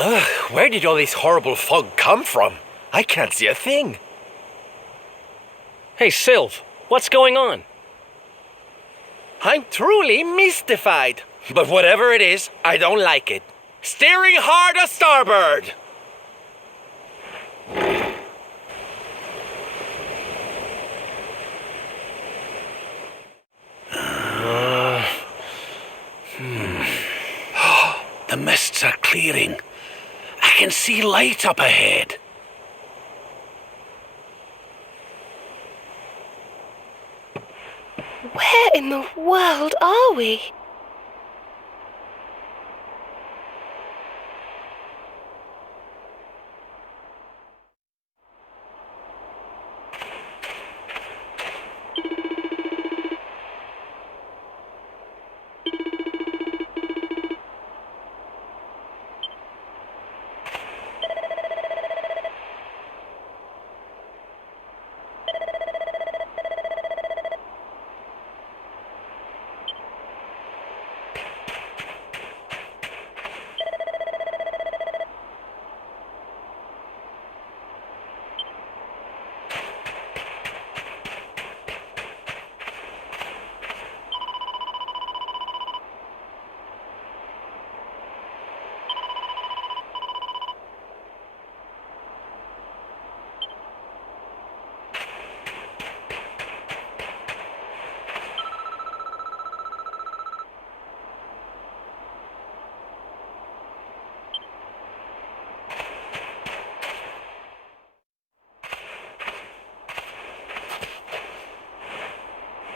Ugh, where did all this horrible fog come from? I can't see a thing. Hey, Sylv, what's going on? I'm truly mystified. But whatever it is, I don't like it. Steering hard a starboard! The mists are clearing. I can see light up ahead. Where in the world are we?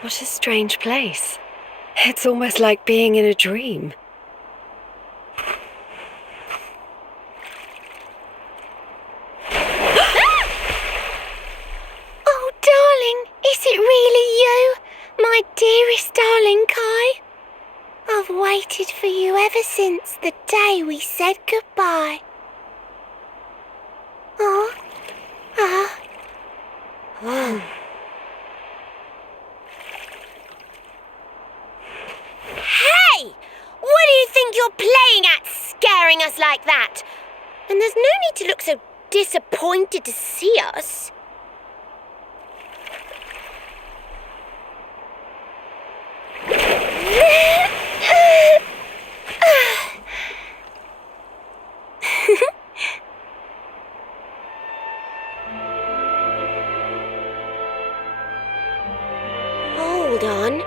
What a strange place. It's almost like being in a dream. Oh, darling, is it really you? My dearest darling Kai? I've waited for you ever since the day we said goodbye. Oh. Hey! What do you think you're playing at, scaring us like that? And there's no need to look so disappointed to see us. Hold on.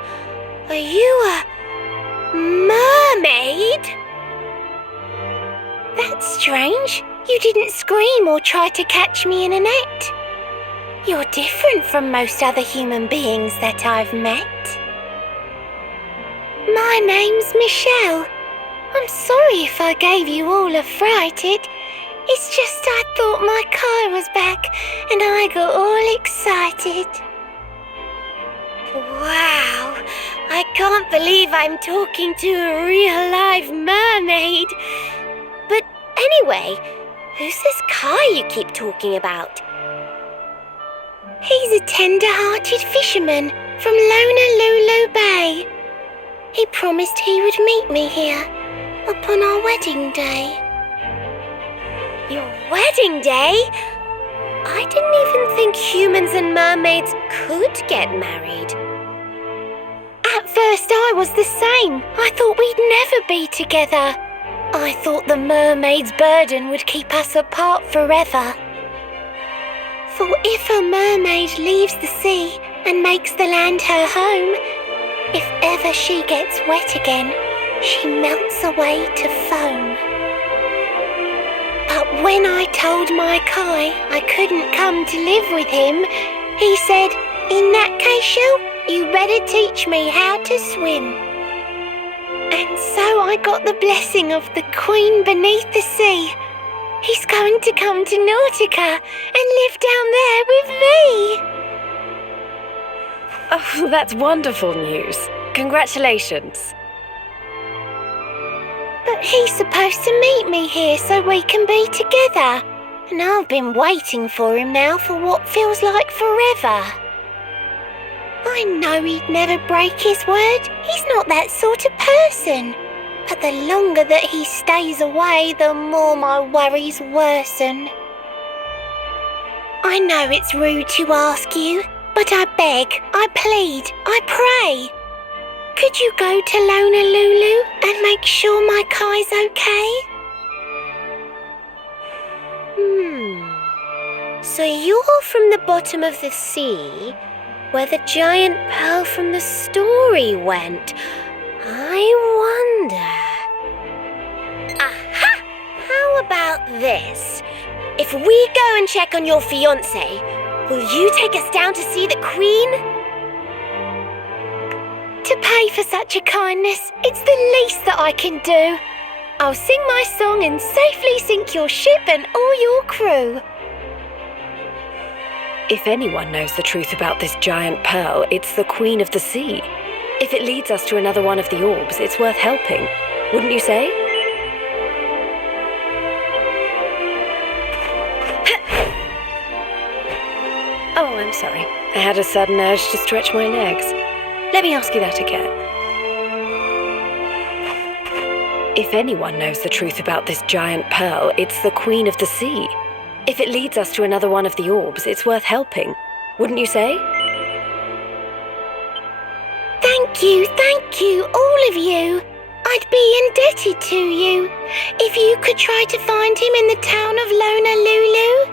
Are you a mermaid? That's strange. You didn't scream or try to catch me in a net. You're different from most other human beings that I've met. My name's Michelle. I'm sorry if I gave you all a fright. It's just I thought my car was back and I got all excited. Wow, I can't believe I'm talking to a real live mermaid. But anyway, who's this Kai you keep talking about? He's a tender-hearted fisherman from Lonalulu Bay. He promised he would meet me here upon our wedding day. Your wedding day? I didn't even think humans and mermaids could get married. At first I was the same. I thought we'd never be together. I thought the mermaid's burden would keep us apart forever. For if a mermaid leaves the sea and makes the land her home, if ever she gets wet again, she melts away to foam. But when I told my Kai I couldn't come to live with him, he said, "In that case, Shell, you better teach me how to swim." And so I got the blessing of the Queen beneath the sea. He's going to come to Nautica and live down there with me. Oh, that's wonderful news. Congratulations. But he's supposed to meet me here so we can be together. And I've been waiting for him now for what feels like forever. I know he'd never break his word. He's not that sort of person. But the longer that he stays away, the more my worries worsen. I know it's rude to ask you, but I beg, I plead, I pray. Could you go to Lonalulu and make sure my Kai's okay? So you're from the bottom of the sea, where the giant pearl from the story went. I wonder... Aha! How about this? If we go and check on your fiancé, will you take us down to see the Queen? To pay for such a kindness, it's the least that I can do. I'll sing my song and safely sink your ship and all your crew. If anyone knows the truth about this giant pearl, it's the Queen of the Sea. If it leads us to another one of the orbs, it's worth helping. Wouldn't you say? Oh, I'm sorry. I had a sudden urge to stretch my legs. Let me ask you that again. If anyone knows the truth about this giant pearl, it's the Queen of the Sea. If it leads us to another one of the orbs, it's worth helping. Wouldn't you say? Thank you, all of you. I'd be indebted to you. If you could try to find him in the town of Lonalulu.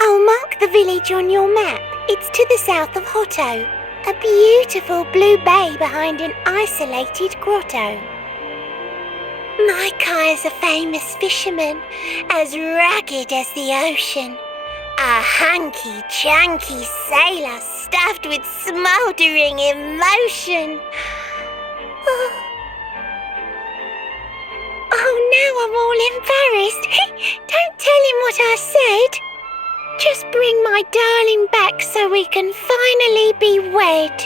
I'll mark the village on your map. It's to the south of Hotto, a beautiful blue bay behind an isolated grotto. My Kai is a famous fisherman, as rugged as the ocean. A hanky-chanky sailor stuffed with smouldering emotion. Oh, now I'm all embarrassed. Don't tell him what I said. Just bring my darling back so we can finally be wed.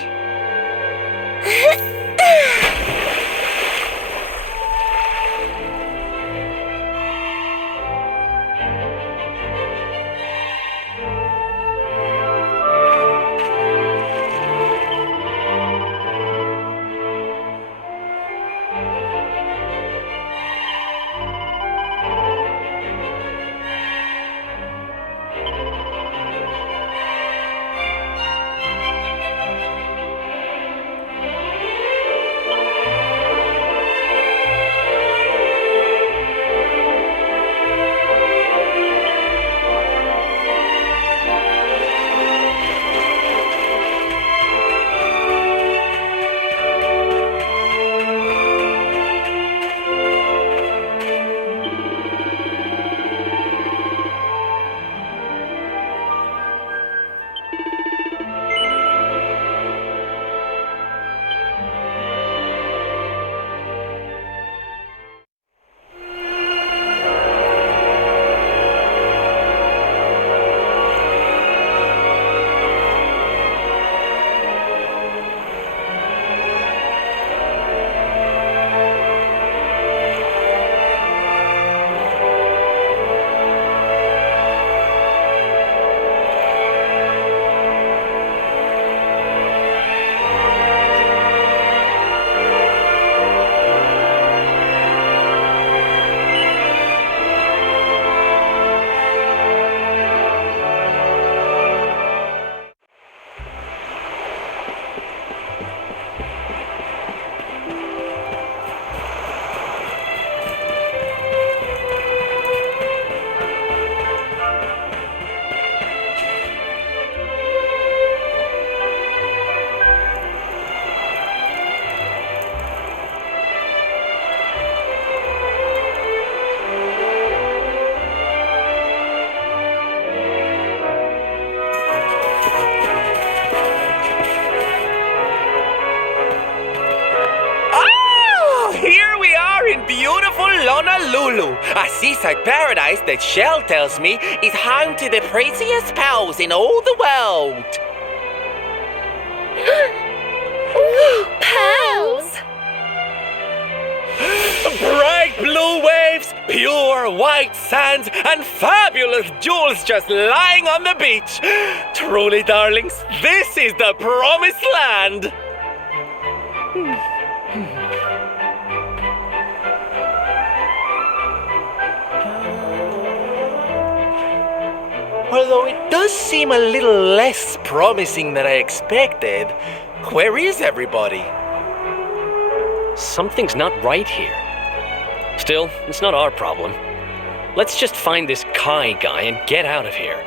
Lonalulu, a seaside paradise that Shell tells me is home to the prettiest pearls in all the world. Pearls! Bright blue waves, pure white sands, and fabulous jewels just lying on the beach. Truly, darlings, this is the promised land. Although it does seem a little less promising than I expected. Where is everybody? Something's not right here. Still, it's not our problem. Let's just find this Kai guy and get out of here.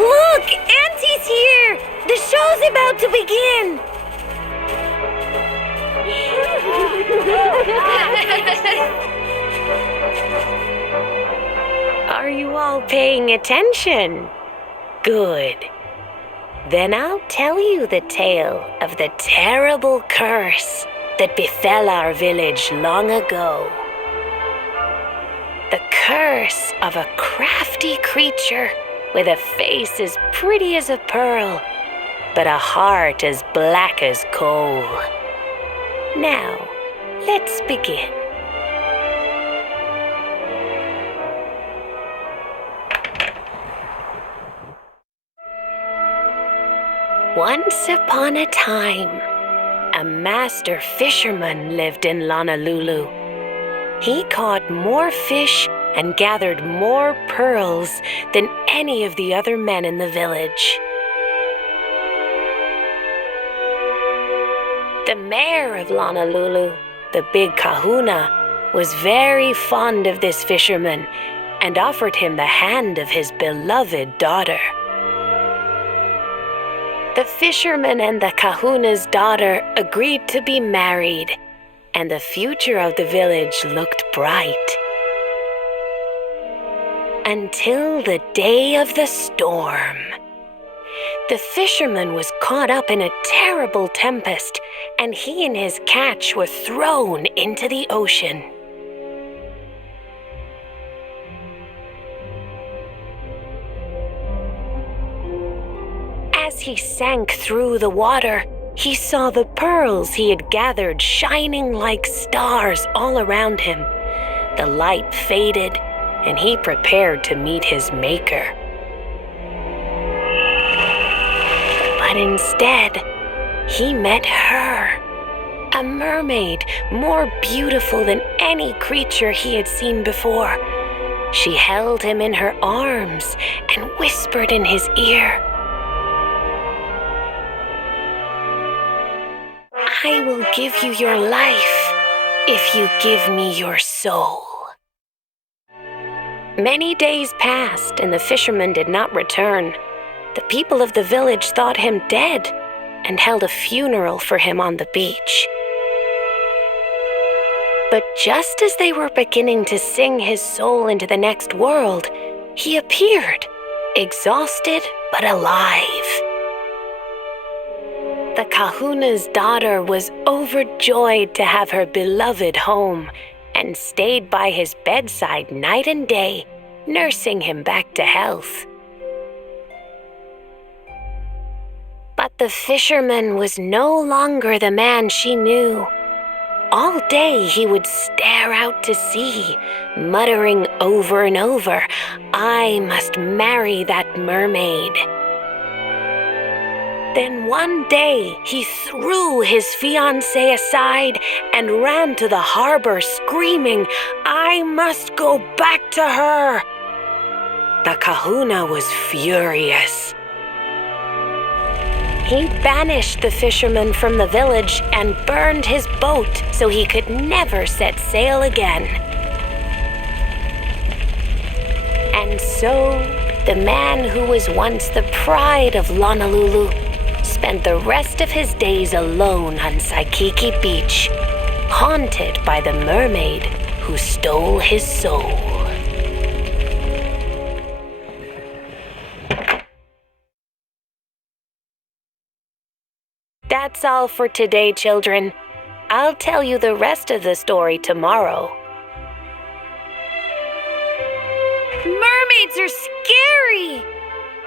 Look! Auntie's here! The show's about to begin! Are you all paying attention? Good. Then I'll tell you the tale of the terrible curse that befell our village long ago. The curse of a crafty creature with a face as pretty as a pearl, but a heart as black as coal. Now, let's begin. Once upon a time, a master fisherman lived in Lonalulu. He caught more fish and gathered more pearls than any of the other men in the village. The mayor of Lonalulu, the big kahuna, was very fond of this fisherman and offered him the hand of his beloved daughter. The fisherman and the kahuna's daughter agreed to be married, and the future of the village looked bright. Until the day of the storm. The fisherman was caught up in a terrible tempest, and he and his catch were thrown into the ocean. As he sank through the water, he saw the pearls he had gathered shining like stars all around him. The light faded, and he prepared to meet his maker. But instead, he met her, a mermaid more beautiful than any creature he had seen before. She held him in her arms and whispered in his ear, "I will give you your life if you give me your soul." Many days passed, and the fisherman did not return. The people of the village thought him dead and held a funeral for him on the beach. But just as they were beginning to sing his soul into the next world, he appeared, exhausted but alive. The kahuna's daughter was overjoyed to have her beloved home and stayed by his bedside night and day, nursing him back to health. But the fisherman was no longer the man she knew. All day he would stare out to sea, muttering over and over, "I must marry that mermaid." Then one day he threw his fiancée aside and ran to the harbor screaming, "I must go back to her." The kahuna was furious. He banished the fisherman from the village and burned his boat so he could never set sail again. And so, the man who was once the pride of Lonalulu spent the rest of his days alone on Saikiki Beach, haunted by the mermaid who stole his soul. That's all for today, children. I'll tell you the rest of the story tomorrow. Mermaids are scary!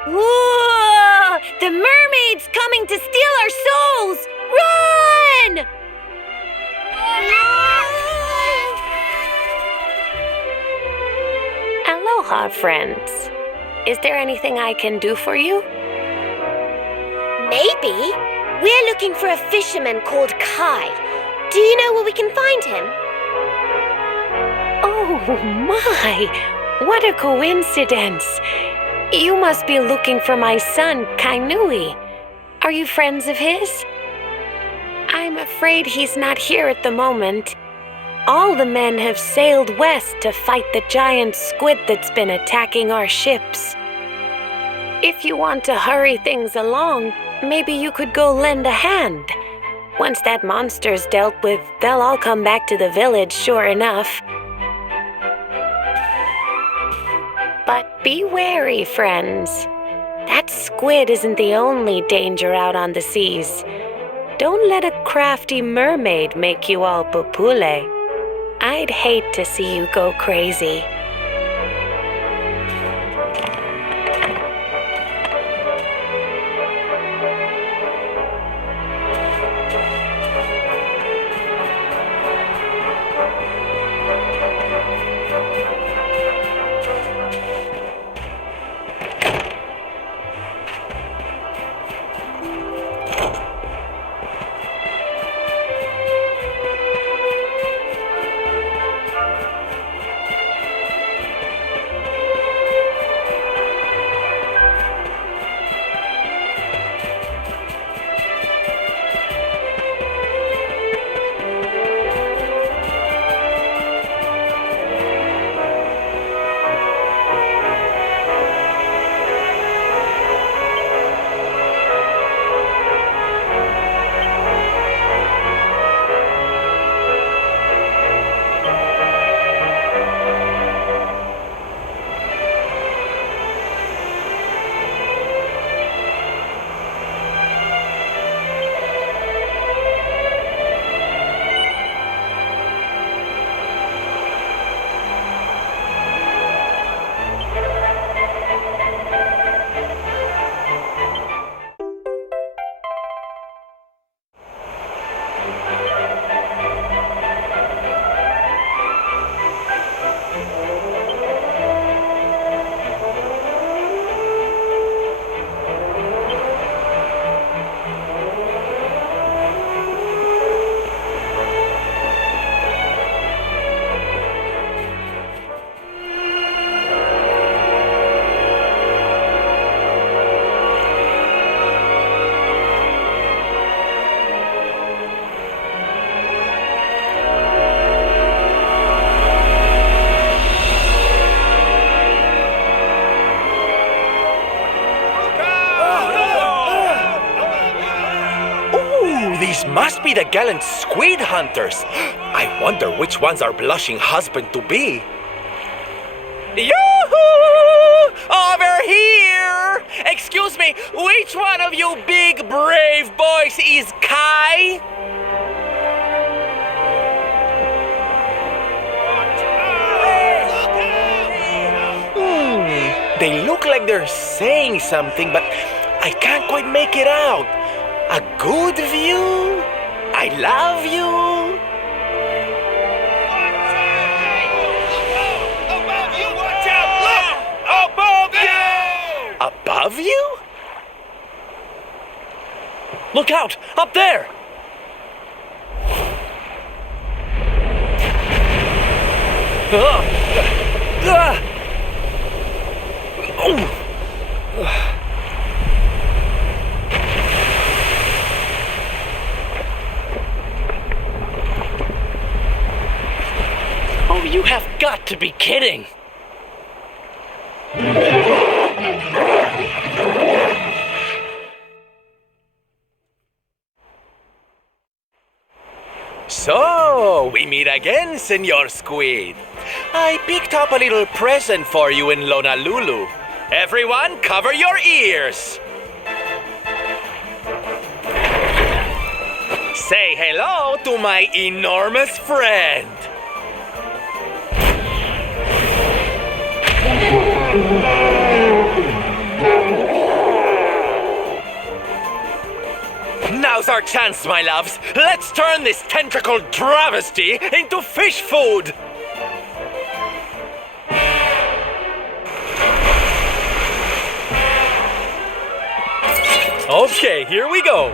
Whoa! The mermaid's coming to steal our souls! Run! Aloha, friends. Is there anything I can do for you? Maybe. We're looking for a fisherman called Kai. Do you know where we can find him? Oh my! What a coincidence! You must be looking for my son, Kainui. Are you friends of his? I'm afraid he's not here at the moment. All the men have sailed west to fight the giant squid that's been attacking our ships. If you want to hurry things along, maybe you could go lend a hand. Once that monster's dealt with, they'll all come back to the village, sure enough. But be wary, friends. That squid isn't the only danger out on the seas. Don't let a crafty mermaid make you all pupule. I'd hate to see you go crazy. These must be the gallant squid hunters. I wonder which one's our blushing husband to be. Yoo-hoo! Over here! Excuse me, which one of you big brave boys is Kai? They look like they're saying something, but I can't quite make it out. A good view? I love you? Look out! Up there! Oh, you have got to be kidding! So, we meet again, Senor Squid. I picked up a little present for you in Lonalulu. Everyone, cover your ears. Say hello to my enormous friend. Now's our chance, my loves. Let's turn this tentacle travesty into fish food. Okay, here we go.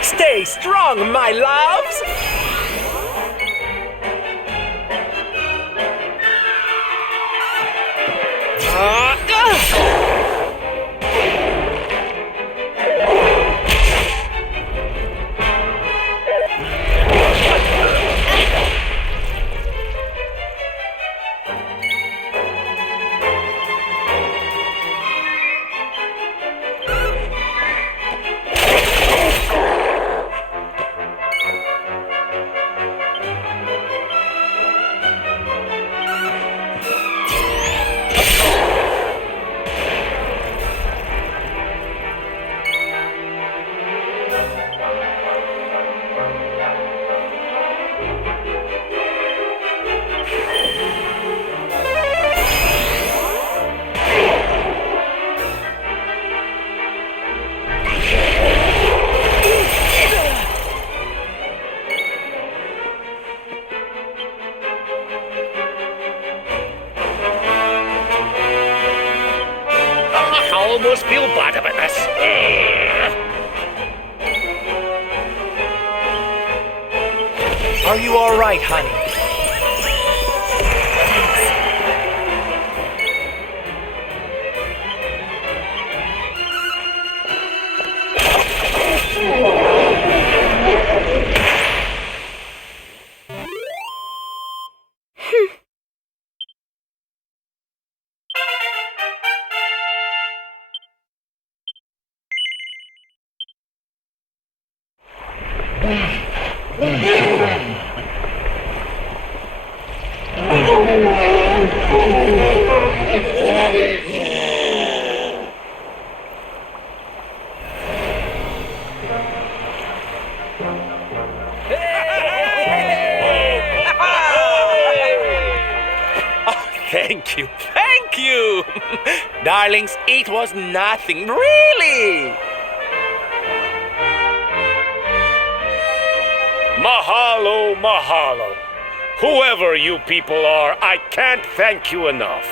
Stay strong, my loves! I almost feel bad about this. Are you all right, honey? Thank you! Darlings, it was nothing, really! Mahalo, mahalo. Whoever you people are, I can't thank you enough.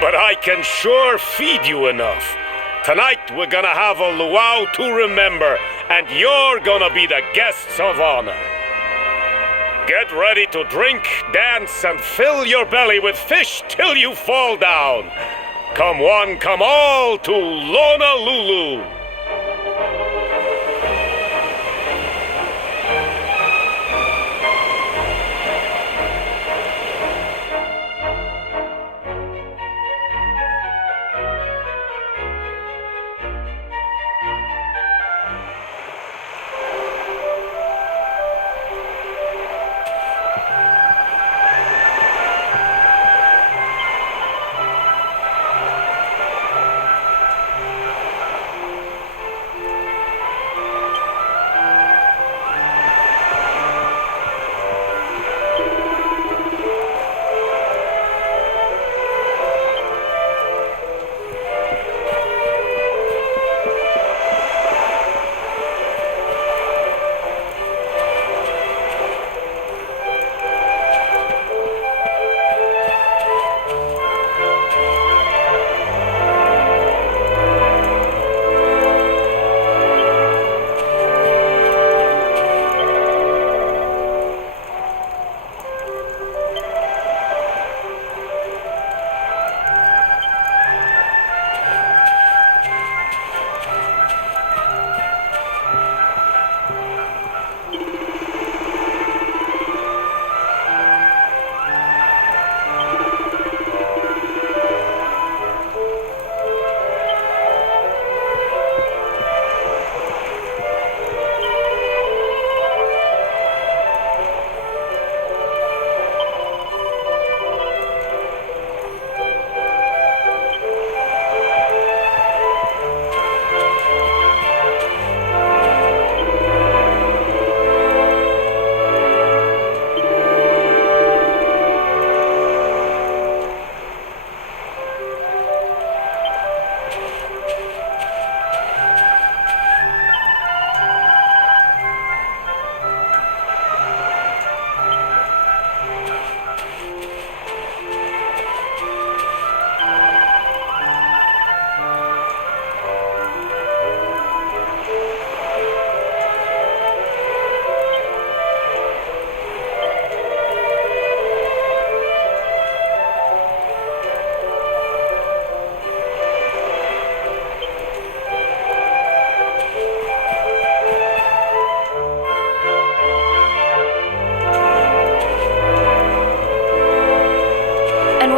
But I can sure feed you enough. Tonight we're gonna have a luau to remember, and you're gonna be the guests of honor. Get ready to drink, dance, and fill your belly with fish till you fall down. Come one, come all to Lonalulu.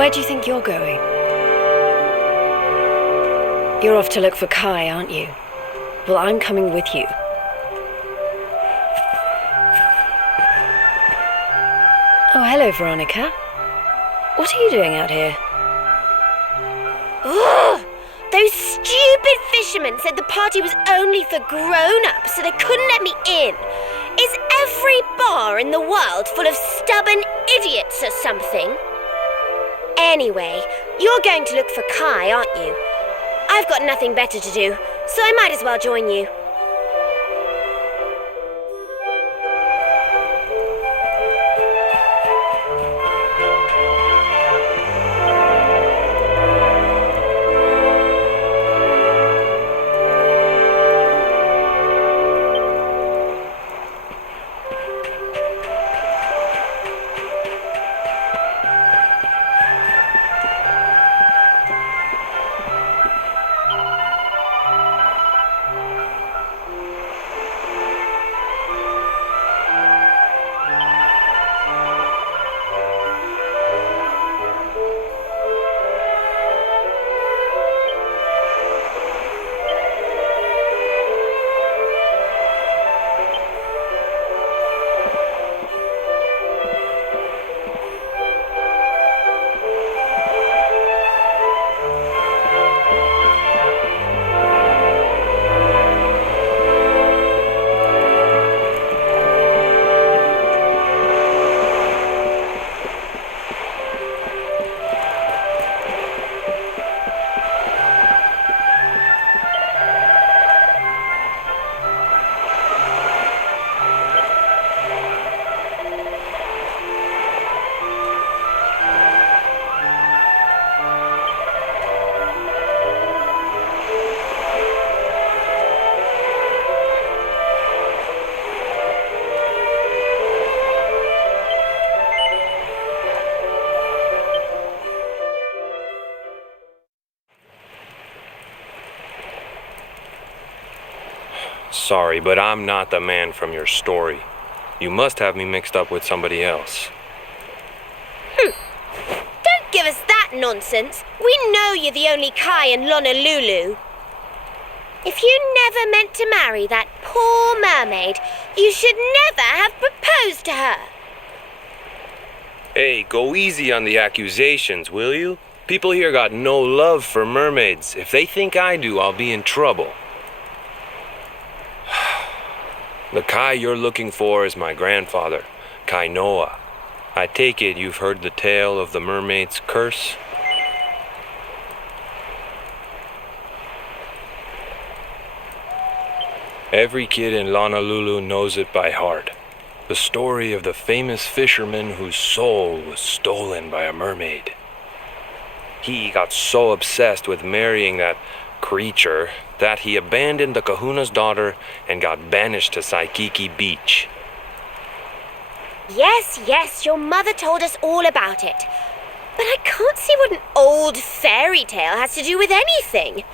Where do you think you're going? You're off to look for Kai, aren't you? Well, I'm coming with you. Oh, hello, Veronica. What are you doing out here? Ugh! Those stupid fishermen said the party was only for grown-ups, so they couldn't let me in. Is every bar in the world full of stubborn idiots or something? Anyway, you're going to look for Kai, aren't you? I've got nothing better to do, so I might as well join you. sorry, but I'm not the man from your story. You must have me mixed up with somebody else. Don't give us that nonsense. We know you're the only Kai in Lonalulu. If you never meant to marry that poor mermaid, you should never have proposed to her. Hey, go easy on the accusations, will you? People here got no love for mermaids. If they think I do, I'll be in trouble. The Kai you're looking for is my grandfather, Kainoa. I take it you've heard the tale of the mermaid's curse? Every kid in Lonalulu knows it by heart. The story of the famous fisherman whose soul was stolen by a mermaid. He got so obsessed with marrying that creature that he abandoned the kahuna's daughter and got banished to Saikiki Beach. Yes, your mother told us all about it. But I can't see what an old fairy tale has to do with anything.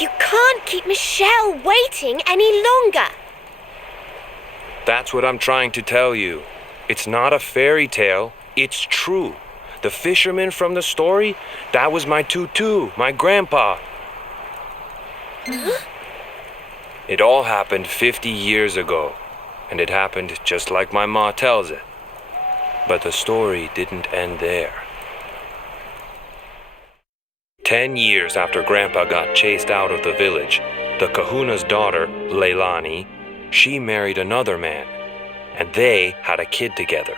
You can't keep Michelle waiting any longer. That's what I'm trying to tell you. It's not a fairy tale, it's true. The fisherman from the story, that was my tutu, my grandpa. It all happened 50 years ago, and it happened just like my ma tells it. But the story didn't end there. 10 years after Grandpa got chased out of the village, the kahuna's daughter, Leilani, she married another man, and they had a kid together.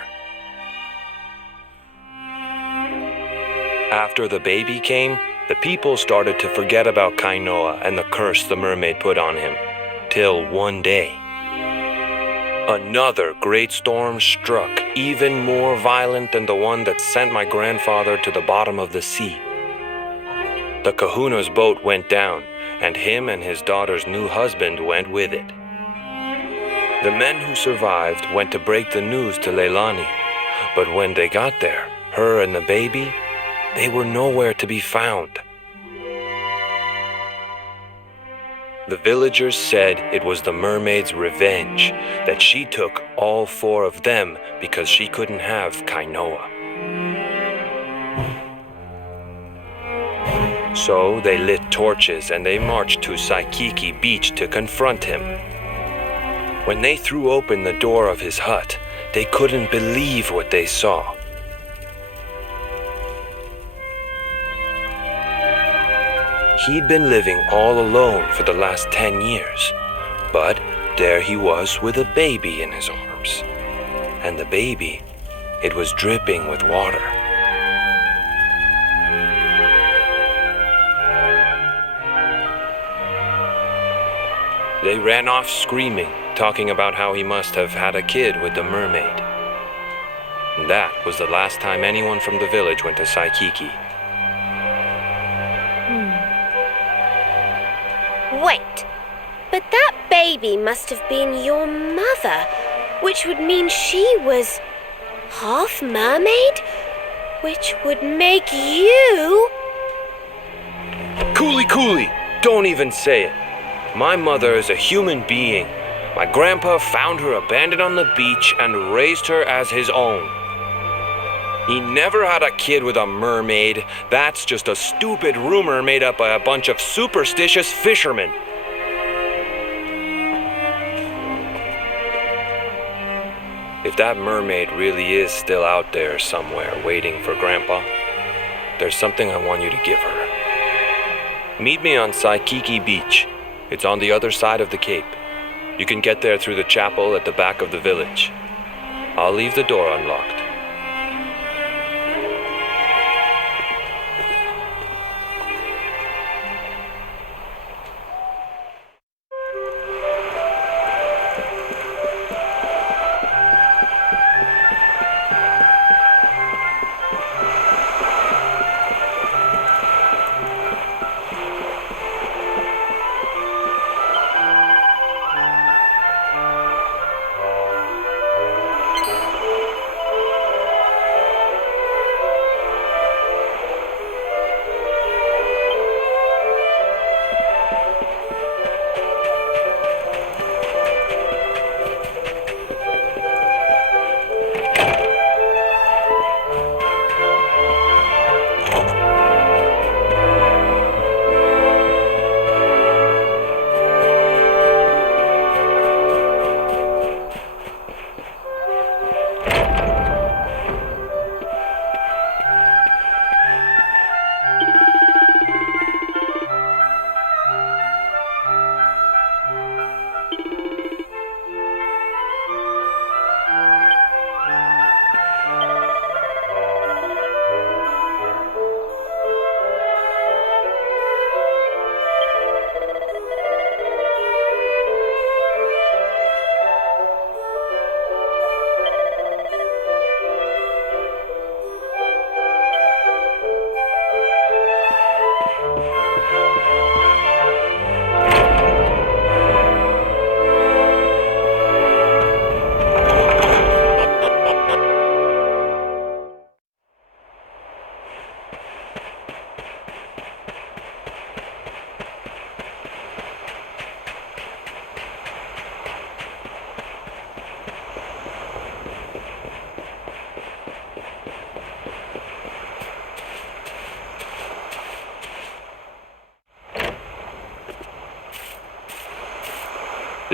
After the baby came, the people started to forget about Kainoa and the curse the mermaid put on him, till one day, another great storm struck, even more violent than the one that sent my grandfather to the bottom of the sea. The kahuna's boat went down, and him and his daughter's new husband went with it. The men who survived went to break the news to Leilani, but when they got there, her and the baby, they were nowhere to be found. The villagers said it was the mermaid's revenge, that she took all 4 of them because she couldn't have Kainoa. So they lit torches and they marched to Saikiki Beach to confront him. When they threw open the door of his hut, they couldn't believe what they saw. He'd been living all alone for the last 10 years, but there he was with a baby in his arms. And the baby, it was dripping with water. They ran off screaming, talking about how he must have had a kid with the mermaid. And that was the last time anyone from the village went to Saikiki. Wait, but that baby must have been your mother, which would mean she was half mermaid, which would make you... Coolie, don't even say it. My mother is a human being. My grandpa found her abandoned on the beach and raised her as his own. He never had a kid with a mermaid. That's just a stupid rumor made up by a bunch of superstitious fishermen. If that mermaid really is still out there somewhere waiting for Grandpa, there's something I want you to give her. Meet me on Saikiki Beach. It's on the other side of the cape. You can get there through the chapel at the back of the village. I'll leave the door unlocked.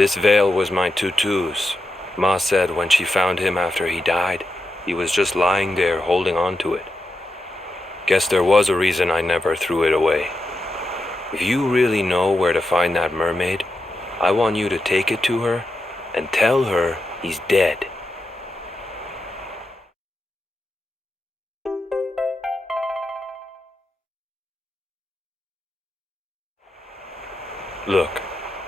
This veil was my tutu's. Ma said when she found him after he died, he was just lying there holding on to it. Guess there was a reason I never threw it away. If you really know where to find that mermaid, I want you to take it to her and tell her he's dead. Look,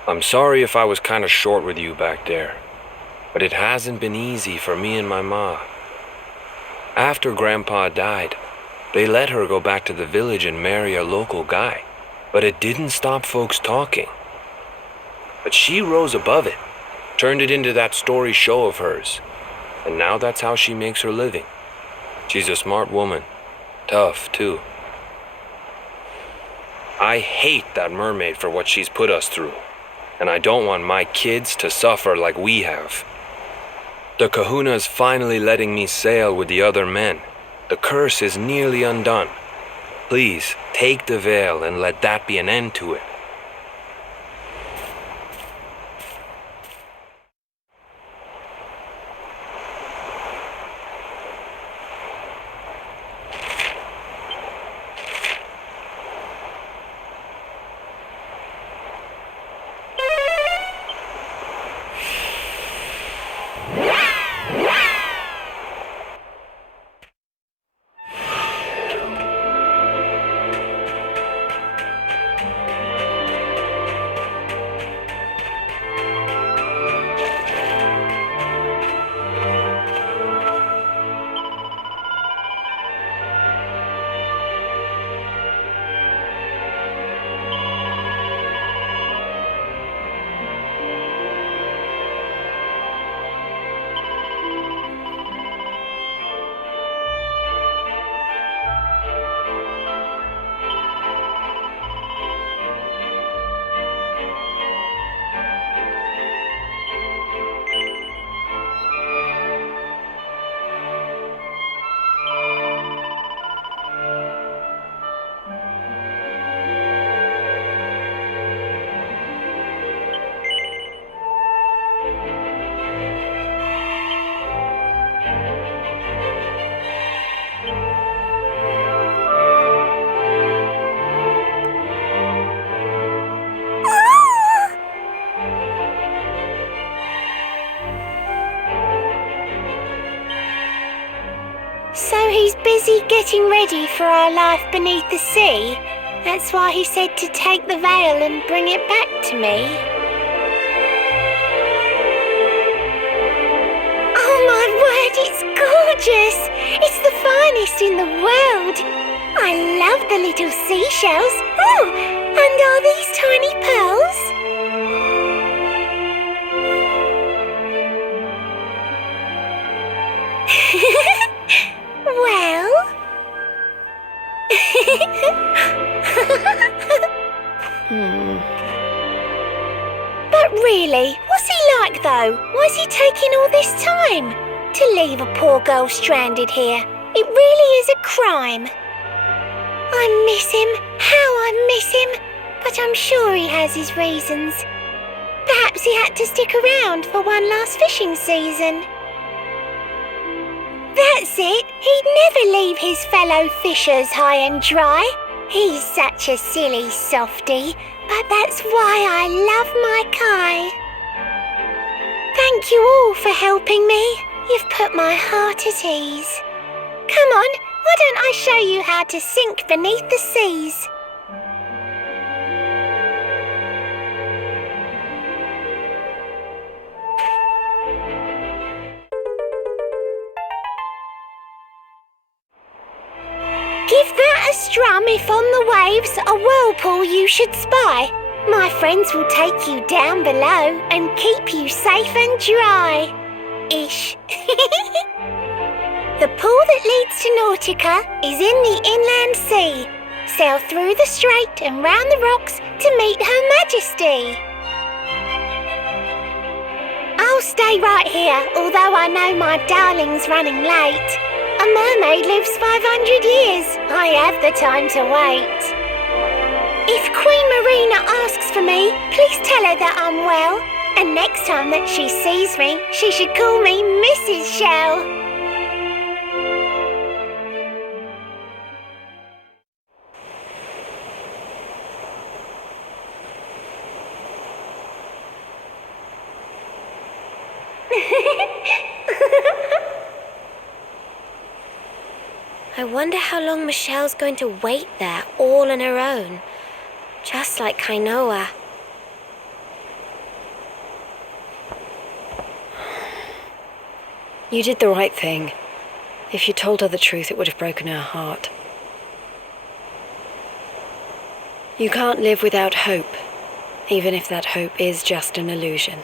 I'm sorry if I was kinda short with you back there, but it hasn't been easy for me and my ma. After Grandpa died, they let her go back to the village and marry a local guy, but it didn't stop folks talking. But she rose above it, turned it into that story show of hers, and now that's how she makes her living. She's a smart woman, tough too. I hate that mermaid for what she's put us through, and I don't want my kids to suffer like we have. The kahuna's finally letting me sail with the other men. The curse is nearly undone. Please, take the veil and let that be an end to it. So he's busy getting ready for our life beneath the sea? That's why he said to take the veil and bring it back to me? Oh my word, it's gorgeous! It's the finest in the world! I love the little seashells. Oh, and are these tiny pearls? Well... But really, what's he like though? Why's he taking all this time? To leave a poor girl stranded here. It really is a crime. I miss him. How I miss him. But I'm sure he has his reasons. Perhaps he had to stick around for one last fishing season. That's it. He'd never leave his fellow fishers high and dry. He's such a silly softy, but that's why I love my Kai. Thank you all for helping me. You've put my heart at ease. Come on, why don't I show you how to sink beneath the seas? Give that a strum if on the waves a whirlpool you should spy. My friends will take you down below and keep you safe and dry. Ish. The pool that leads to Nautica is in the inland sea. Sail through the strait and round the rocks to meet Her Majesty. I'll stay right here, although I know my darling's running late. A mermaid lives 500 years. I have the time to wait. If Queen Marina asks for me, please tell her that I'm well. And next time that she sees me, she should call me Mrs. Shell. I wonder how long Michelle's going to wait there all on her own, just like Kainoa. You did the right thing. If you told her the truth, it would have broken her heart. You can't live without hope, even if that hope is just an illusion.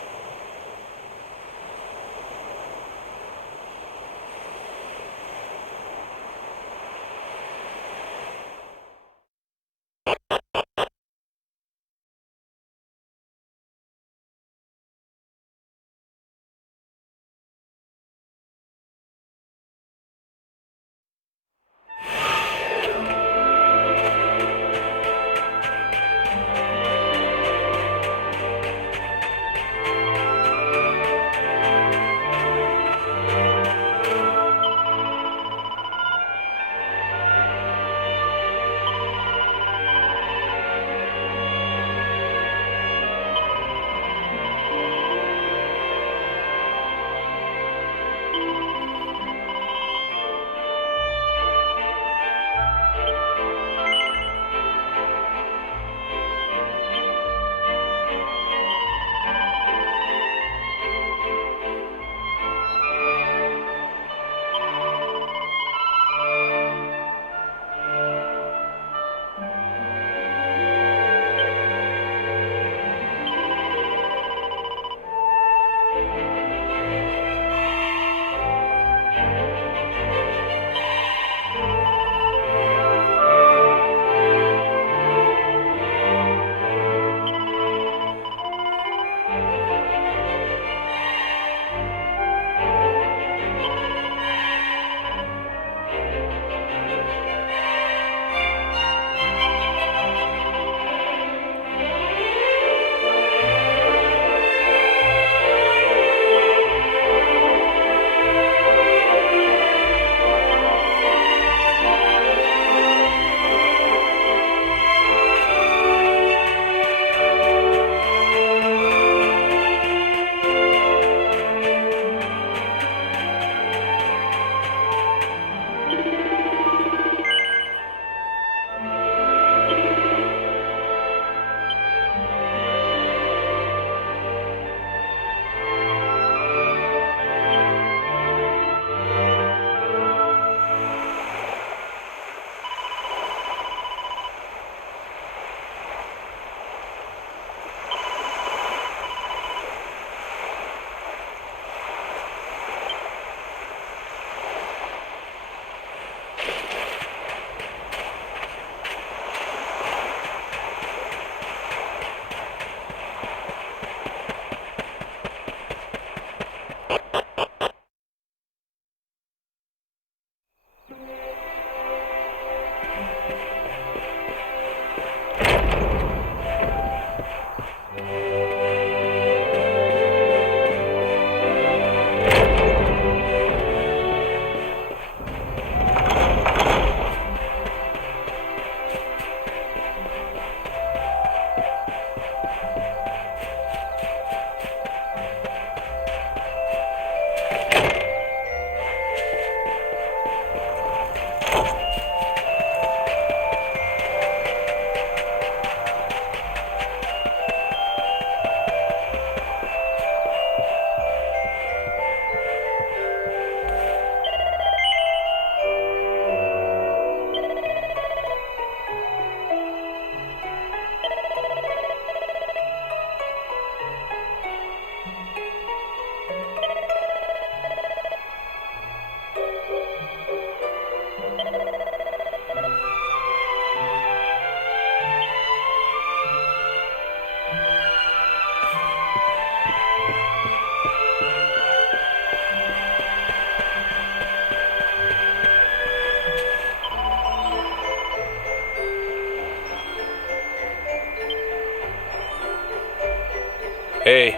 Hey,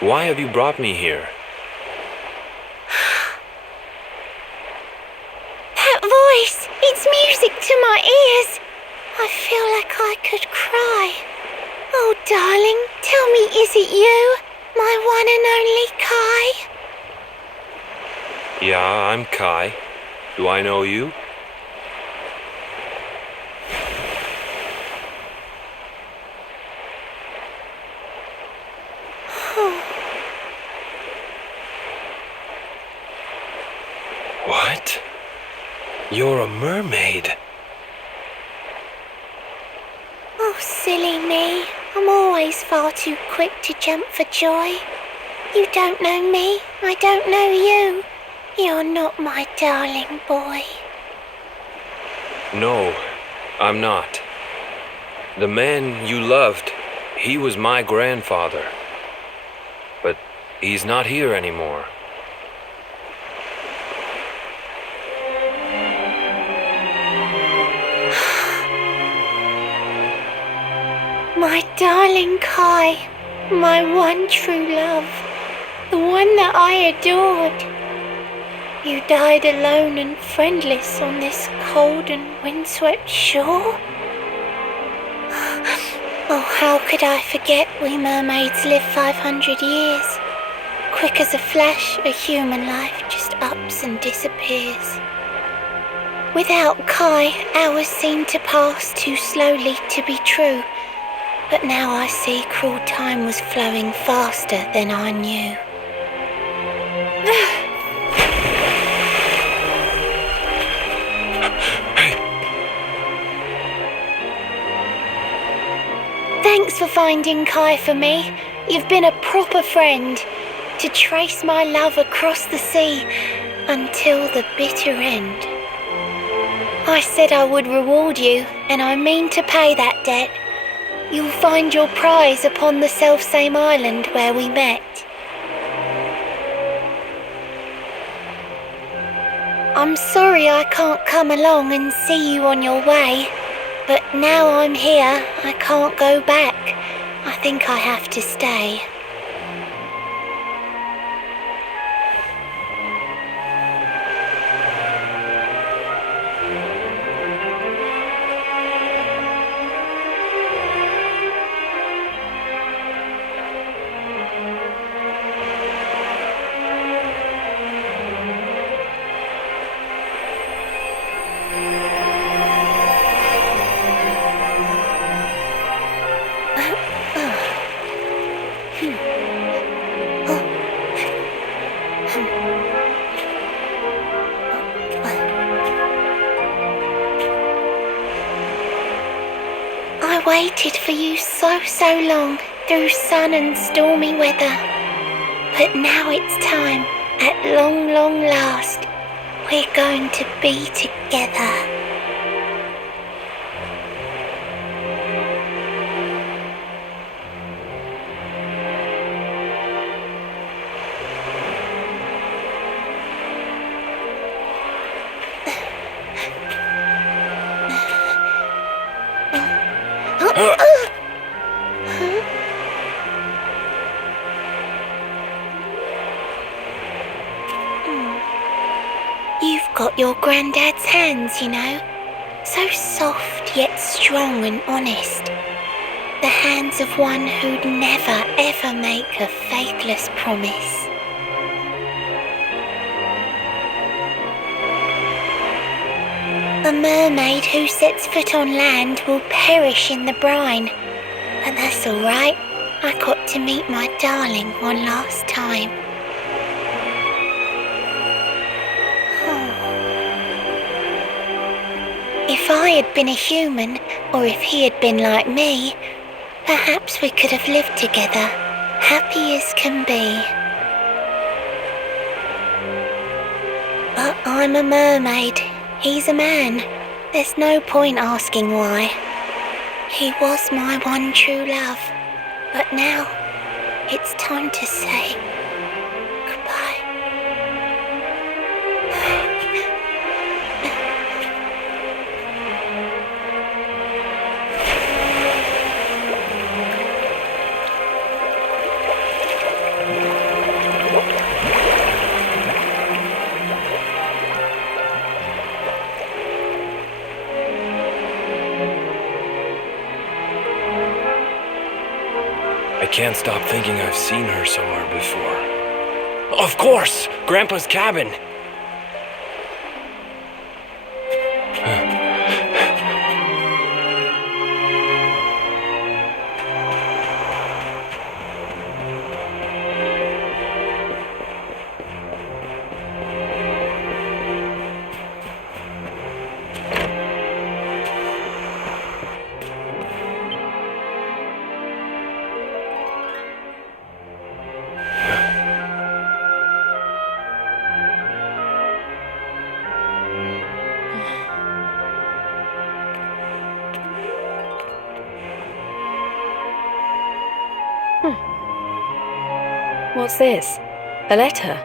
Why have you brought me here? That voice! It's music to my ears! I feel like I could cry. Oh, darling, tell me, is it you? My one and only Kai? Yeah, I'm Kai. Do I know you? What? You're a mermaid. Oh, silly me. I'm always far too quick to jump for joy. You don't know me. I don't know you. You're not my darling boy. No, I'm not. The man you loved, he was my grandfather. But he's not here anymore. My darling Kai, my one true love, the one that I adored. You died alone and friendless on this cold and windswept shore? Oh, how could I forget we mermaids live 500 years? Quick as a flash, a human life just ups and disappears. Without Kai, hours seem to pass too slowly to be true. But now I see cruel time was flowing faster than I knew. Thanks for finding Kai for me. You've been a proper friend. To trace my love across the sea until the bitter end. I said I would reward you, and I mean to pay that debt. You'll find your prize upon the selfsame island where we met. I'm sorry I can't come along and see you on your way, but now I'm here, I can't go back. I think I have to stay. I waited for you so long through sun and stormy weather. But now it's time, at long last, we're going to be together. You've got your granddad's hands, you know. So soft yet strong and honest. The hands of one who'd never ever make a faithless promise. A mermaid who sets foot on land will perish in the brine. But that's alright. I got to meet my darling one last time. If I had been a human, or if he had been like me, perhaps we could have lived together, happy as can be. But I'm a mermaid, he's a man. There's no point asking why. He was my one true love, but now it's time to say goodbye. I can't stop thinking I've seen her somewhere before. Of course! Grandpa's cabin! What's this? A letter?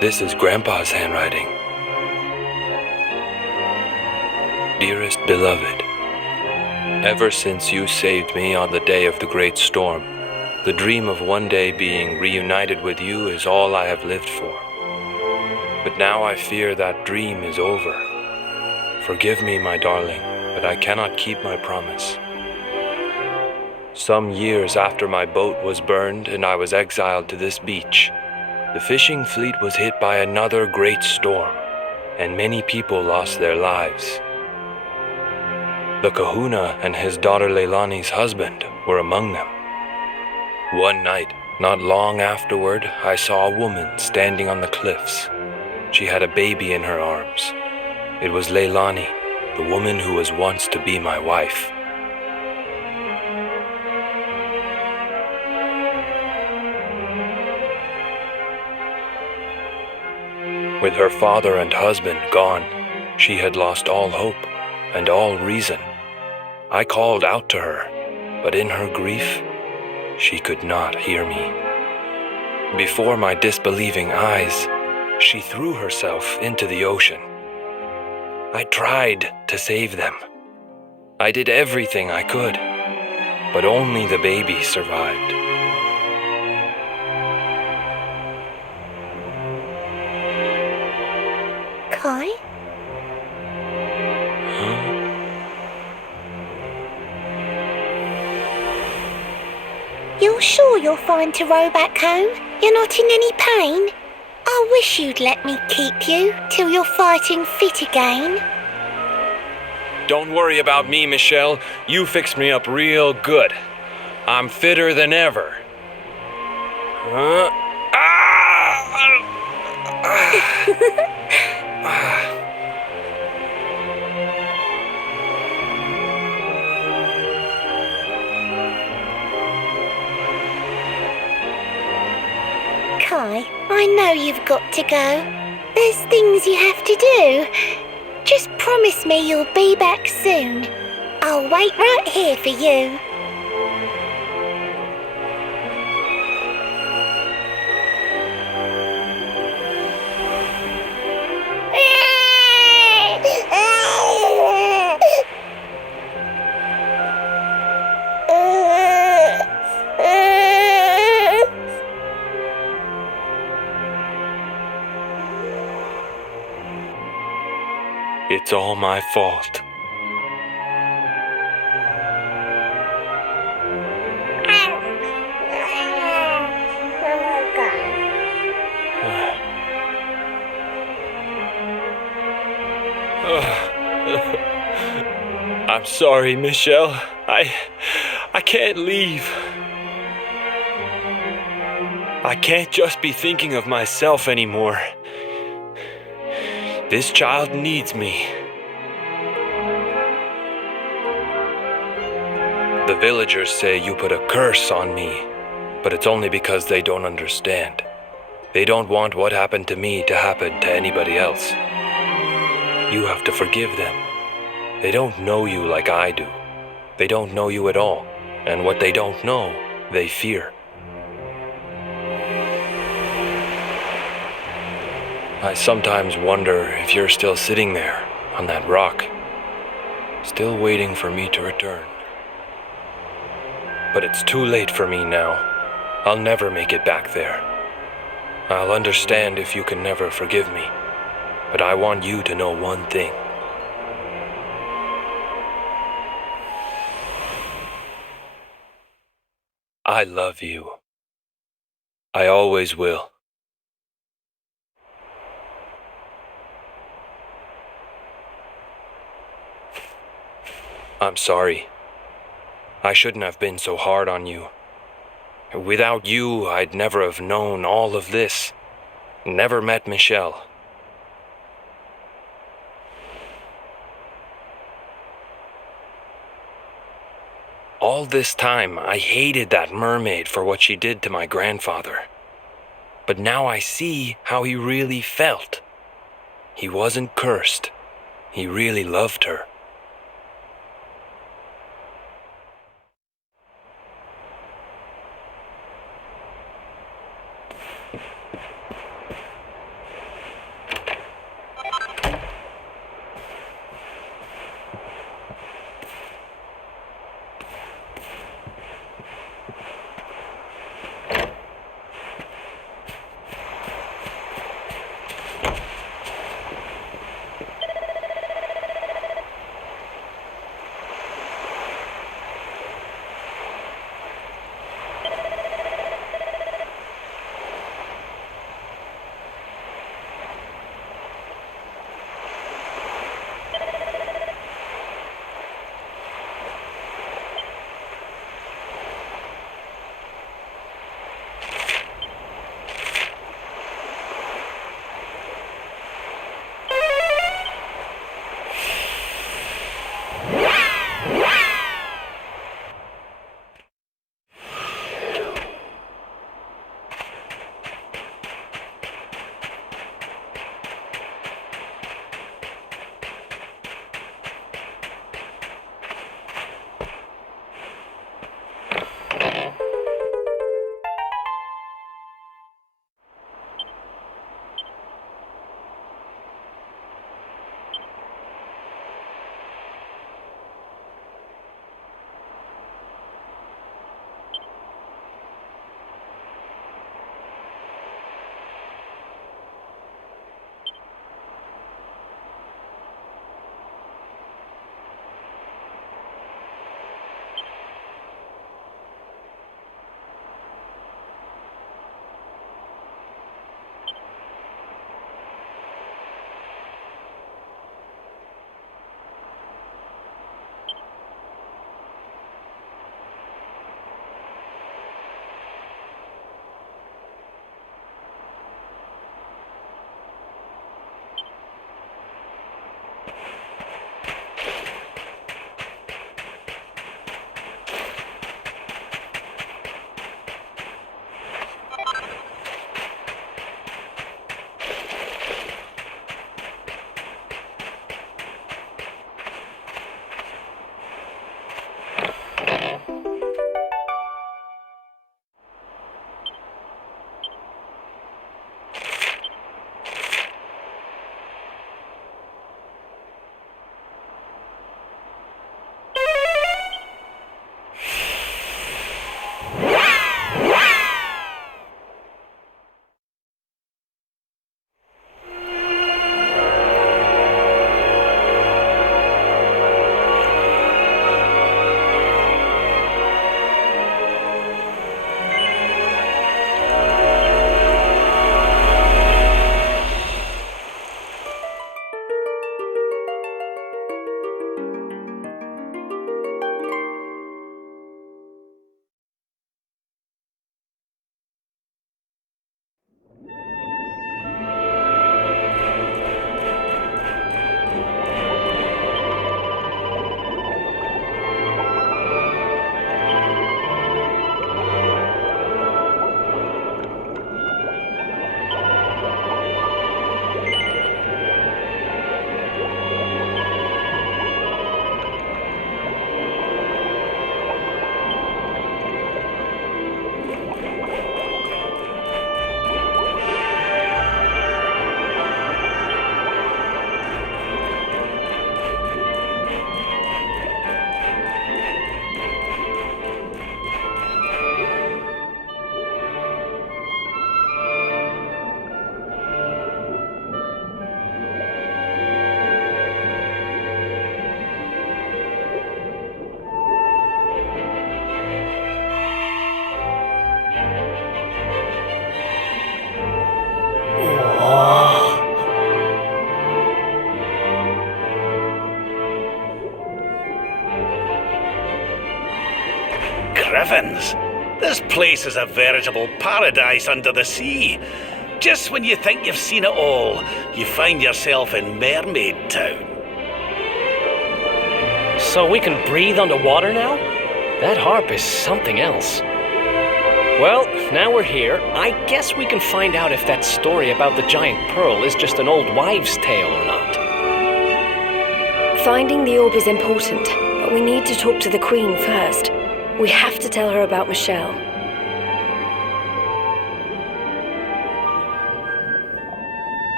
This is Grandpa's handwriting. Dearest beloved, ever since you saved me on the day of the great storm, the dream of one day being reunited with you is all I have lived for. But now I fear that dream is over. Forgive me, my darling, but I cannot keep my promise. Some years after my boat was burned and I was exiled to this beach, the fishing fleet was hit by another great storm, and many people lost their lives. The kahuna and his daughter Leilani's husband were among them. One night, not long afterward, I saw a woman standing on the cliffs. She had a baby in her arms. It was Leilani, the woman who was once to be my wife. With her father and husband gone, she had lost all hope and all reason. I called out to her, but in her grief, she could not hear me. Before my disbelieving eyes, she threw herself into the ocean. I tried to save them. I did everything I could, but only the baby survived. Kai? You're sure you're fine to row back home? You're not in any pain? I wish you'd let me keep you till you're fighting fit again. Don't worry about me, Michelle. You fixed me up real good. I'm fitter than ever. Kai, I know you've got to go. There's things you have to do. Just promise me you'll be back soon. I'll wait right here for you. It's all my fault. I'm sorry, Michelle. I can't leave. I can't just be thinking of myself anymore. This child needs me. The villagers say you put a curse on me, but it's only because they don't understand. They don't want what happened to me to happen to anybody else. You have to forgive them. They don't know you like I do. They don't know you at all, and what they don't know, they fear. I sometimes wonder if you're still sitting there on that rock, still waiting for me to return. But it's too late for me now. I'll never make it back there. I'll understand if you can never forgive me, but I want you to know one thing. I love you. I always will. I'm sorry. I shouldn't have been so hard on you. Without you, I'd never have known all of this. Never met Michelle. All this time, I hated that mermaid for what she did to my grandfather. But now I see how he really felt. He wasn't cursed. He really loved her. griffins. This place is a veritable paradise under the sea. Just when you think you've seen it all, you find yourself in Mermaid Town. So we can breathe underwater now? That harp is something else. Well, now we're here. I guess we can find out if that story about the giant pearl is just an old wives' tale or not. Finding the orb is important, but we need to talk to the Queen first. We have to tell her about Michelle.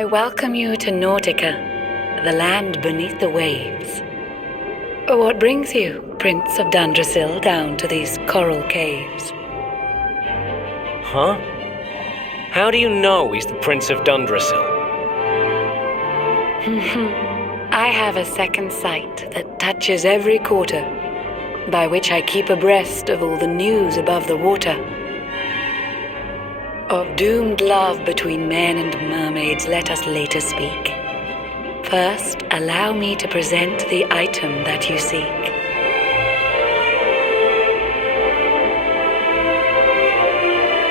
I welcome you to Nautica, the land beneath the waves. What brings you, Prince of Dundrasil, down to these coral caves? Huh? How do you know he's the Prince of Dundrasil? I have a second sight that touches every quarter, by which I keep abreast of all the news above the water. Of doomed love between men and mermaids, let us later speak. First, allow me to present the item that you seek.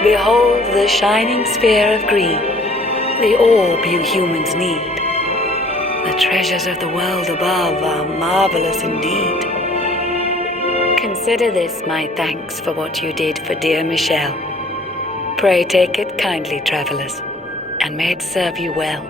Behold the shining sphere of green, the orb you humans need. The treasures of the world above are marvelous indeed. Consider this my thanks for what you did for dear Michelle. Pray take it kindly, travelers, and may it serve you well.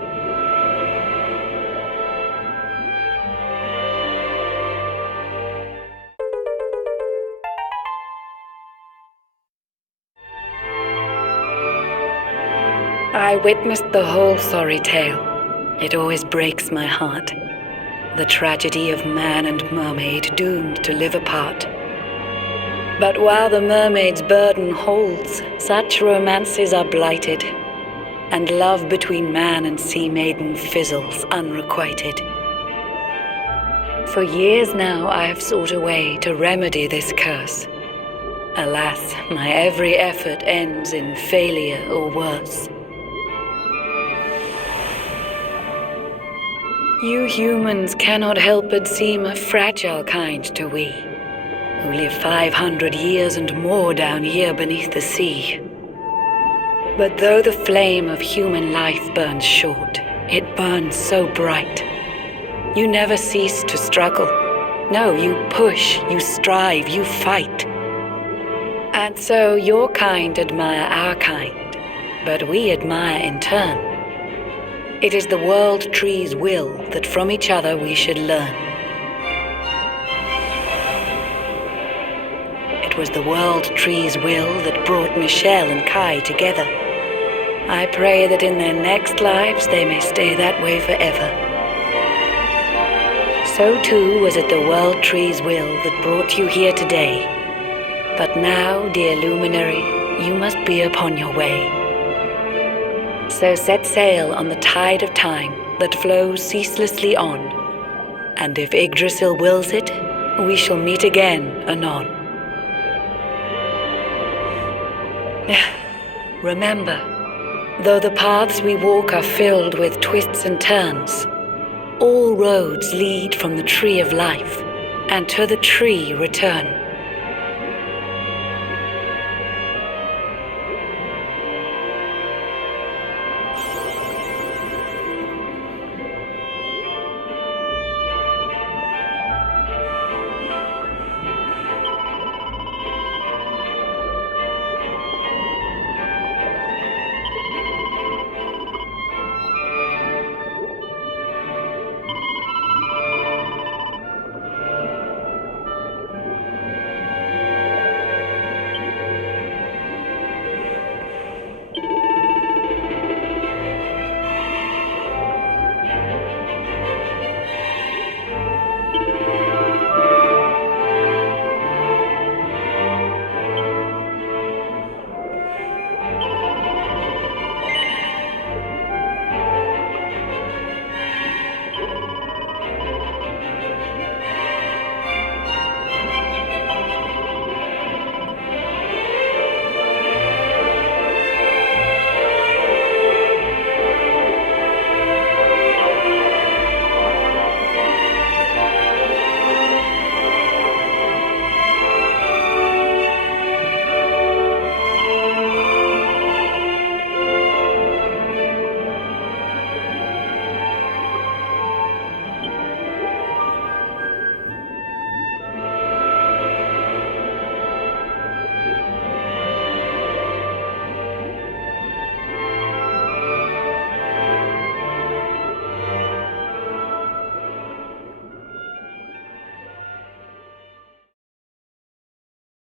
I witnessed the whole sorry tale. It always breaks my heart. The tragedy of man and mermaid doomed to live apart. But while the mermaid's burden holds, such romances are blighted, and love between man and sea maiden fizzles unrequited. For years now I have sought a way to remedy this curse. Alas, my every effort ends in failure or worse. You humans cannot help but seem a fragile kind to we. who live 500 years and more down here beneath the sea. But though the flame of human life burns short, it burns so bright. You never cease to struggle. No, you push, you strive, you fight. And so your kind admire our kind, but we admire in turn. It is the world tree's will that from each other we should learn. It was the world tree's will that brought Michelle and Kai together. I pray that in their next lives they may stay that way forever. So too was it the world tree's will that brought you here today. But now, dear luminary, you must be upon your way. So set sail on the tide of time that flows ceaselessly on, and if Yggdrasil wills it, we shall meet again anon. Remember, though the paths we walk are filled with twists and turns, all roads lead from the tree of life, and to the tree return.